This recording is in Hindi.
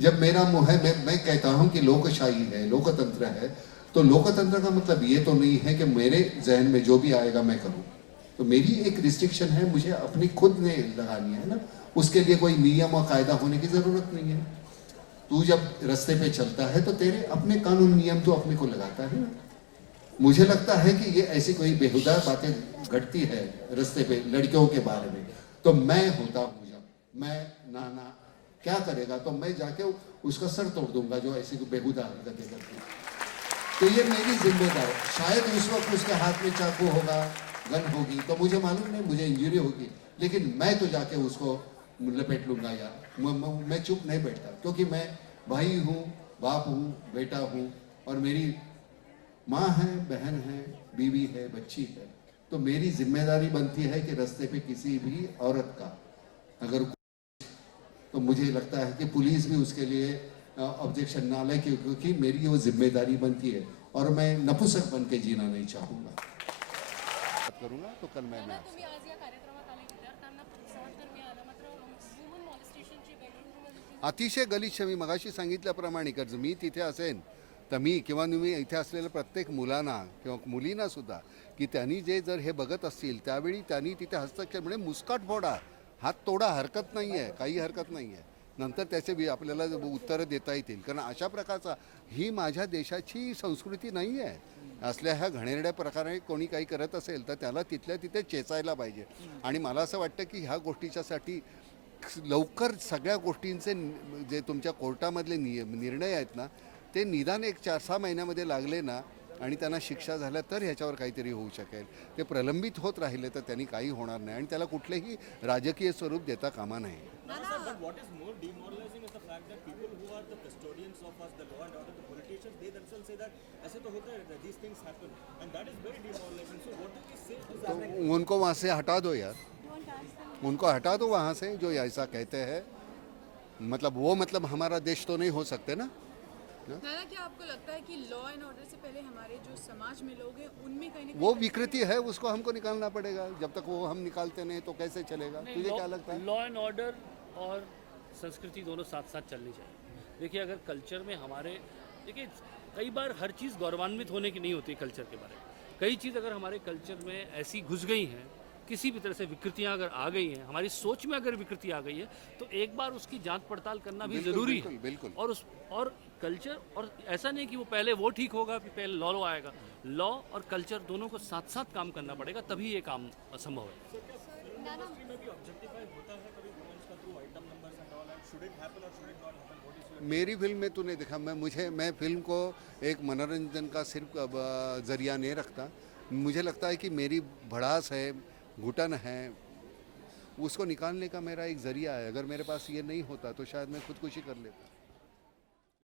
जब मेरा मुंह है, मैं कहता हूं कि लोकशाही है, लोकतंत्र है, तो लोकतंत्र का मतलब ये तो नहीं है कि मेरे जहन में जो भी आएगा मैं करूं। तो मेरी एक रिस्ट्रिक्शन है, मुझे अपनी खुद ने लगानी है ना, उसके लिए कोई नियम और कायदा होने की जरूरत नहीं है। तू जब रास्ते पे चलता है तो तेरे अपने कानून नियम तो अपने को लगाता है ना। मुझे लगता है कि ये ऐसी कोई बेहुदा बातें घटती है रास्ते पे लड़कियों के बारे में, तो मैं होता हूँ जब मैं नाना क्या करेगा तो मैं जाके उसका सर तोड़ दूंगा जो ऐसी बेहुदा हरकतें करती है। तो ये मेरी जिम्मेदारी। शायद उस वक्त उसके हाथ में चाकू होगा, गन होगी, तो मुझे मालूम नहीं, मुझे इंजरी होगी, लेकिन मैं तो जाके उसको लपेट लूंगा यार। मैं चुप नहीं बैठता, क्योंकि मैं भाई हूँ, बाप हूँ, बेटा हूँ, और मेरी माँ है, बहन है, बीवी है, बच्ची है। तो मेरी जिम्मेदारी बनती है कि रास्ते पे किसी भी औरत का अगर, तो मुझे लगता है कि पुलिस भी उसके लिए ऑब्जेक्शन ना ले, क्योंकि मेरी वो जिम्मेदारी बनती है, और मैं नपुंसक बन के जीना नहीं चाहूँगा। करूँगा तो कल मैं तुम्ही आज या कार्यक्रमात आले विद्यार्थ्यांना प्रोत्साहन तर मिळालं, मात्र वुमन मॉलेस्टेशनची बेडरूममध्ये अतिशय गलिच्छ, मी मगाशी सांगितल्याप्रमाणे जर मी तिथे असेन तर मी किंवा मी इथे असलेल्या प्रत्येक मुलांना किंवा मुलींना सुद्धा, की त्यांनी जे जर हे बघत असतील त्यावेळी त्यांनी तिथे हस्तक्षेप म्हणजे मुस्काट फोडा, हात तोडा, हरकत नाही आहे, काही हरकत नाही आहे, नंतर त्याचे आपल्याला उत्तरं देता येतील, कारण अशा प्रकारचा ही माझ्या देशाची संस्कृती नाही आहे। असल्या ह्या घणेरड्या प्रकारे कोणी काही करत असेल तर त्याला तिथल्या तिथे चेचायला पाहिजे। आणि मला असं वाटतं की ह्या गोष्टीच्यासाठी लवकर सगळ्या गोष्टींचे जे तुमच्या कोर्टामधले निर्णय आहेत ना, ते निदान एक 4-6 महिन्यामध्ये लागले ना आणि त्यांना शिक्षा झाल्या तर ह्याच्यावर काहीतरी होऊ शकेल। ते प्रलंबित होत राहिले तर त्यांनी काही होणार नाही आणि त्याला कुठलेही राजकीय स्वरूप देता कामा नये। But what is more demoralizing is the fact that people who are the custodians of us, the law and order, the politicians, they themselves say that ऐसे तो होता है, these things happen, and that is very demoralizing. So what do we say to that? तो उनको वहाँ से हटा दो यार, उनको हटा दो वहाँ से जो ऐसा कहते हैं। मतलब हमारा देश तो नहीं हो सकते ना। नाना, क्या आपको लगता है कि लॉ एंड ऑर्डर से पहले हमारे जो समाज में लोग हैं उनमें कहीं ना वो विकृति है, उसको हमको निकालना पड़ेगा। जब तक वो हम निकालते नहीं तो कैसे चलेगा? तुझे क्या लगता है? लॉ एंड ऑर्डर और संस्कृति दोनों साथ साथ चलनी चाहिए। देखिए, अगर कल्चर में हमारे, देखिए कई बार हर चीज़ गौरवान्वित होने की नहीं होती कल्चर के बारे में। कई चीज़ अगर हमारे कल्चर में ऐसी घुस गई हैं, किसी भी तरह से विकृतियां अगर आ गई हैं, हमारी सोच में अगर विकृति आ गई है, तो एक बार उसकी जांच पड़ताल करना भी ज़रूरी है। बिल्कुल। और कल्चर, और ऐसा नहीं कि वो पहले वो ठीक होगा फिर पहले लॉ आएगा। लॉ और कल्चर दोनों को साथ साथ काम करना पड़ेगा, तभी ये काम संभव है। मेरी फिल्म में तूने देखा, मैं फिल्म को एक मनोरंजन का सिर्फ जरिया नहीं रखता। मुझे लगता है कि मेरी भड़ास है, घुटन है, उसको निकालने का मेरा एक जरिया है। अगर मेरे पास ये नहीं होता तो शायद मैं खुदकुशी कर लेता।